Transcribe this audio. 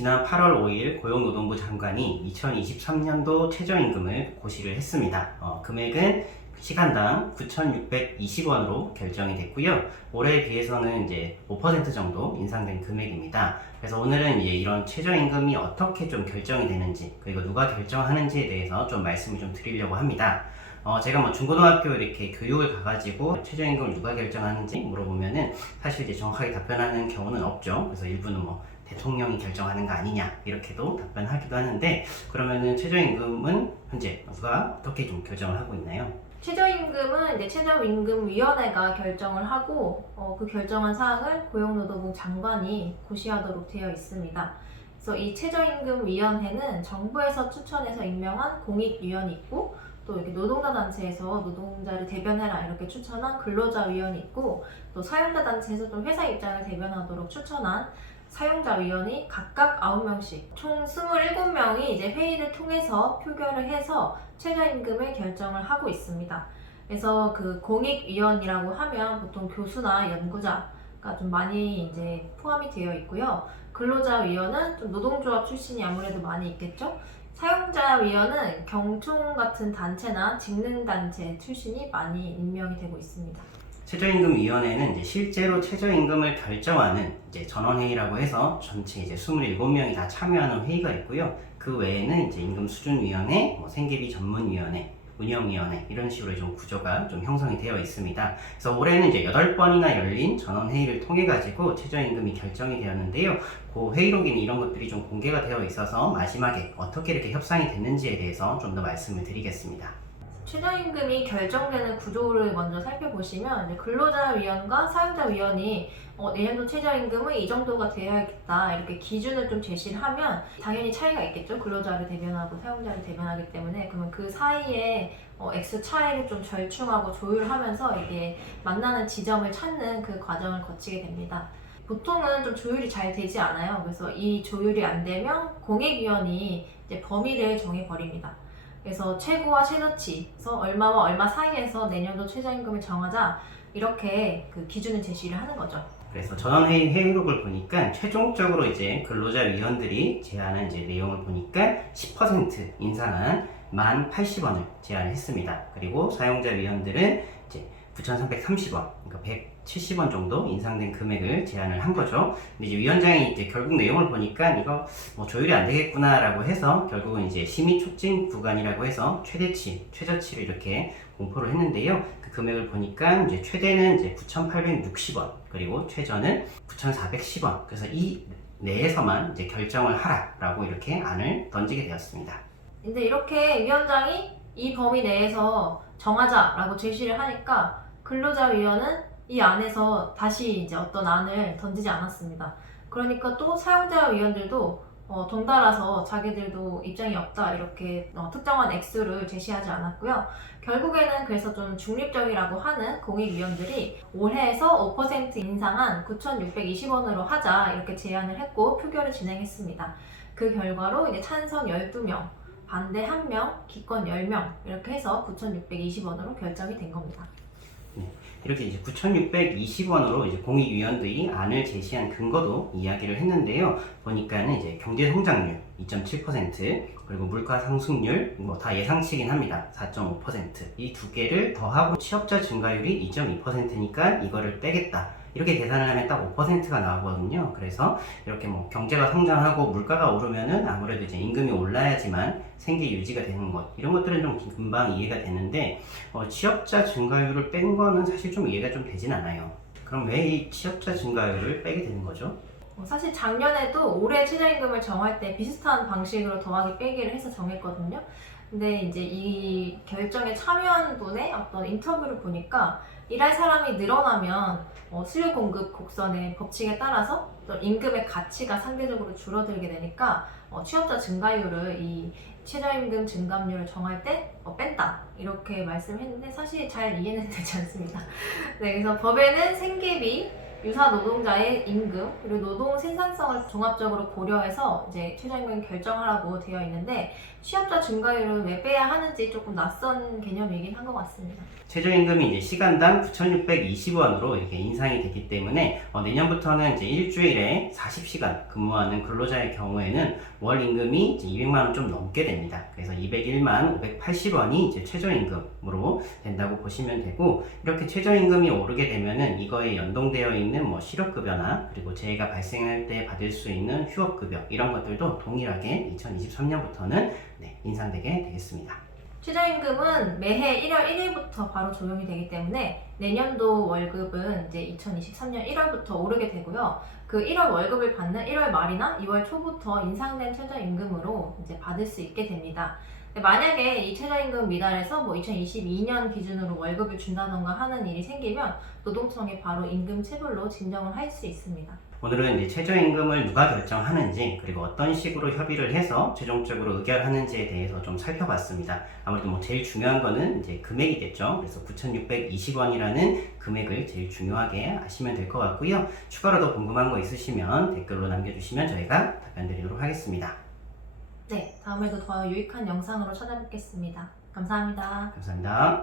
지난 8월 5일 고용노동부 장관이 2023년도 최저임금을 고시를 했습니다. 금액은 시간당 9,620원으로 결정이 됐고요. 올해에 비해서는 이제 5% 정도 인상된 금액입니다. 그래서 오늘은 이제 이런 최저임금이 어떻게 좀 결정이 되는지, 그리고 누가 결정하는지에 대해서 좀 말씀을 좀 드리려고 합니다. 제가 뭐 중고등학교 이렇게 교육을 가가지고 최저임금을 누가 결정하는지 물어보면은 사실 이제 정확하게 답변하는 경우는 없죠. 그래서 일부는 뭐 대통령이 결정하는 거 아니냐 이렇게도 답변하기도 하는데, 그러면은 최저임금은 현재 누가 어떻게 좀 결정을 하고 있나요? 최저임금은 이제 최저임금위원회가 결정을 하고 그 결정한 사항을 고용노동부 장관이 고시하도록 되어 있습니다. 그래서 이 최저임금위원회는 정부에서 추천해서 임명한 공익위원이 있고, 또 이렇게 노동자 단체에서 노동자를 대변해라 이렇게 추천한 근로자위원이 있고, 또 사용자 단체에서 좀 회사 입장을 대변하도록 추천한 사용자위원이 각각 9명씩 총 27명이 이제 회의를 통해서 표결을 해서 최저임금을 결정을 하고 있습니다. 그래서 그 공익위원이라고 하면 보통 교수나 연구자가 좀 많이 이제 포함이 되어 있고요. 근로자위원은 좀 노동조합 출신이 아무래도 많이 있겠죠. 사용자위원은 경총 같은 단체나 직능단체 출신이 많이 임명이 되고 있습니다. 최저임금위원회는 이제 실제로 최저임금을 결정하는 이제 전원회의라고 해서 전체 이제 27명이 다 참여하는 회의가 있고요. 그 외에는 이제 임금수준위원회, 생계비 전문위원회, 운영위원회 이런 식으로 좀 구조가 좀 형성이 되어 있습니다. 그래서 올해는 이제 8번이나 열린 전원회의를 통해 가지고 최저임금이 결정이 되었는데요. 그 회의록에는 이런 것들이 좀 공개가 되어 있어서 마지막에 어떻게 이렇게 협상이 됐는지에 대해서 좀 더 말씀을 드리겠습니다. 최저임금이 결정되는 구조를 먼저 살펴보시면 이제 근로자위원과 사용자위원이 내년도 최저임금은 이 정도가 되어야겠다 이렇게 기준을 좀 제시를 하면 당연히 차이가 있겠죠. 근로자를 대변하고 사용자를 대변하기 때문에. 그러면 그 사이에 액수 차이를 좀 절충하고 조율하면서 이게 만나는 지점을 찾는 그 과정을 거치게 됩니다. 보통은 좀 조율이 잘 되지 않아요. 그래서 이 조율이 안 되면 공익위원이 이제 범위를 정해버립니다. 그래서 최고와 최저치에서 얼마와 얼마 사이에서 내년도 최저임금을 정하자 이렇게 그 기준을 제시를 하는 거죠. 그래서 전원회의 회의록을 보니까 최종적으로 이제 근로자위원들이 제안한 이제 내용을 보니까 10% 인상한 1,080원을 제안을 했습니다. 그리고 사용자위원들은 이제 9,330원, 그러니까 170원 정도 인상된 금액을 제안을 한 거죠. 근데 이제 위원장이 이제 결국 내용을 보니까 이거 뭐 조율이 안 되겠구나라고 해서 결국은 이제 심의 촉진 구간이라고 해서 최대치, 최저치를 이렇게 공포를 했는데요. 그 금액을 보니까 이제 최대는 이제 9,860원, 그리고 최저는 9,410원. 그래서 이 내에서만 이제 결정을 하라라고 이렇게 안을 던지게 되었습니다. 근데 이렇게 위원장이 이 범위 내에서 정하자라고 제시를 하니까 근로자위원은 이 안에서 다시 이제 어떤 안을 던지지 않았습니다. 그러니까 또 사용자위원들도 덩달아서 자기들도 입장이 없다 이렇게 특정한 액수를 제시하지 않았고요. 결국에는 그래서 좀 중립적이라고 하는 공익위원들이 올해에서 5% 인상한 9,620원으로 하자 이렇게 제안을 했고 표결을 진행했습니다. 그 결과로 이제 찬성 12명, 반대 1명, 기권 10명 이렇게 해서 9,620원으로 결정이 된 겁니다. 이렇게 이제 9,620원으로 이제 공익위원들이 안을 제시한 근거도 이야기를 했는데요. 보니까는 이제 경제 성장률 2.7%, 그리고 물가 상승률 뭐 다 예상치긴 합니다. 4.5%. 이 두 개를 더하고 취업자 증가율이 2.2%니까 이거를 빼겠다. 이렇게 계산을 하면 딱 5%가 나오거든요. 그래서 이렇게 뭐 경제가 성장하고 물가가 오르면은 아무래도 이제 임금이 올라야지만 생계 유지가 되는 것, 이런 것들은 좀 금방 이해가 되는데 취업자 증가율을 뺀 거는 사실 좀 이해가 좀 되진 않아요. 그럼 왜 이 취업자 증가율을 빼게 되는 거죠? 사실 작년에도 올해 최저임금을 정할 때 비슷한 방식으로 더하기 빼기를 해서 정했거든요. 근데 이제 이 결정에 참여한 분의 어떤 인터뷰를 보니까 일할 사람이 늘어나면 수요 공급 곡선의 법칙에 따라서 또 임금의 가치가 상대적으로 줄어들게 되니까 취업자 증가율을 이 최저임금 증감률을 정할 때 뺀다 이렇게 말씀했는데 사실 잘 이해는 되지 않습니다. 네, 그래서 법에는 생계비 유사 노동자의 임금 그리고 노동 생산성을 종합적으로 고려해서 이제 최저임금 결정하라고 되어 있는데 취업자 증가율은 왜 빼야 하는지 조금 낯선 개념이긴 한 것 같습니다. 최저임금이 이제 시간당 9,620원으로 이렇게 인상이 됐기 때문에 내년부터는 이제 일주일에 40시간 근무하는 근로자의 경우에는 월 임금이 이제 200만 원 좀 넘게 됩니다. 그래서 201만 580원이 이제 최저임금으로 된다고 보시면 되고, 이렇게 최저임금이 오르게 되면은 이거에 연동되어 있는 뭐 실업급여나 그리고 재해가 발생할 때 받을 수 있는 휴업급여 이런 것들도 동일하게 2023년부터는 인상되게 되겠습니다. 최저임금은 매해 1월 1일부터 바로 적용이 되기 때문에 내년도 월급은 이제 2023년 1월부터 오르게 되고요. 그 1월 월급을 받는 1월 말이나 2월 초부터 인상된 최저임금으로 이제 받을 수 있게 됩니다. 만약에 이 최저임금 미달에서 뭐 2022년 기준으로 월급을 준다던가 하는 일이 생기면 노동청에 바로 임금 체불로 진정을 할 수 있습니다. 오늘은 이제 최저임금을 누가 결정하는지 그리고 어떤 식으로 협의를 해서 최종적으로 의결하는지에 대해서 좀 살펴봤습니다. 아무래도 뭐 제일 중요한 거는 이제 금액이겠죠. 그래서 9,620원이라는 금액을 제일 중요하게 아시면 될 것 같고요. 추가로 더 궁금한 거 있으시면 댓글로 남겨주시면 저희가 답변 드리도록 하겠습니다. 네, 다음에도 더 유익한 영상으로 찾아뵙겠습니다. 감사합니다. 감사합니다.